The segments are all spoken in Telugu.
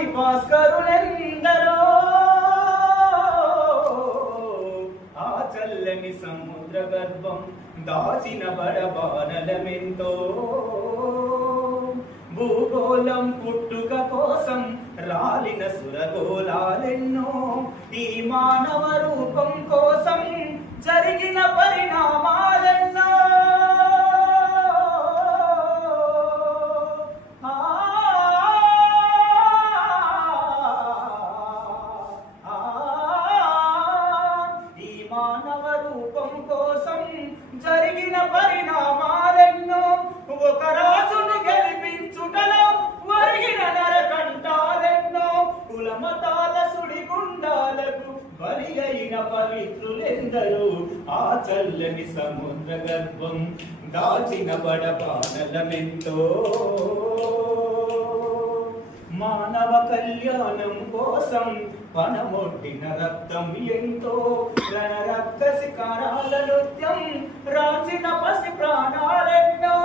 కనరాని భాస్కరులెందరో ఆ చల్లని సముద్ర గర్భం దాచిన బడబానలమెంతో భూగోళం పుట్టుక కోసం రాలిన సురగోళాలెన్నో ఈ మానవ రూపం కోసం జరిగిన పరిణామాలెన్నో ఈ మానవ రూపం కోసం జరిగిన పరిణామాలెన్నో ఒక రాజును గెలిపించుటలో వరిగిన నరకంటాలెన్నో కులమతాల సుడిగుండాలకు బలి అయిన పవిత్రులెందరూ ఆ చల్లని సముద్ర గర్భం దాచిన బడబానలమెంతో మానవ కళ్యాణం కోసం పనమొట్టిన రక్తం ఎంతో రణరక్త శిఖరాల నృత్యం రాచిన పసి ప్రాణాలెన్నో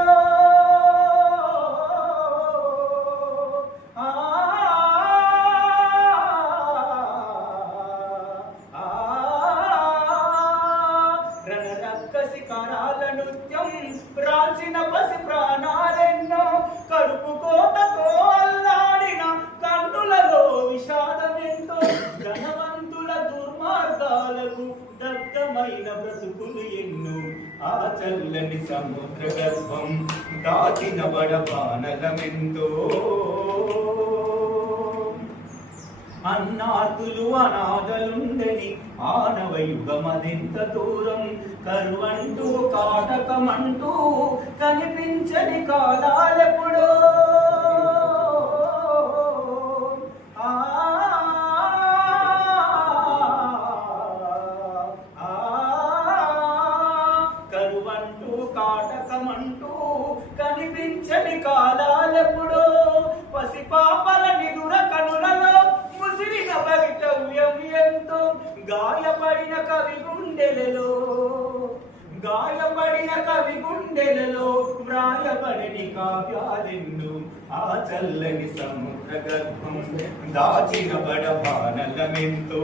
రణరక్త శిఖరాల నృత్యం రాచిన పసి ప్రాణాలెన్నో కడుపు కోటతో అల్లాడిన కన్నులలో విషాదమెంతో ధనవంతుల దుర్మార్గాలకు దగ్ధమైన బ్రతుకులు ఎన్నో ఆ చల్లని సముద్ర గర్భం దాచిన బడబానలమెంతో అన్నాతులు అనాథలుండని ఆనవయుగమదెంత దూరం కరువంటూ కాటకమంటూ కనిపించని కాలాలెప్పుడో కరువంటూ కాటకమంటూ కనిపించని కాలాలెప్పుడో పసిపాపల నిదుర కనులలో ముసిరిన భవితవ్యం ఎంతో గాయపడిన కవి గుండెలలో వ్రాయబడిని కావ్యాలెన్ను ఆ చల్లని సముద్ర గర్భం దాచిన బడబానలమెంతో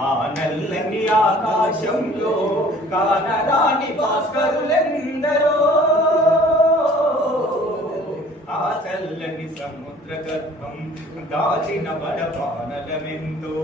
ఆ నల్లని ఆకాశంలో కానరాని భాస్కరులెందరో ఆ చల్లని సముద్ర గర్భం దాచిన బడబానలమెంతో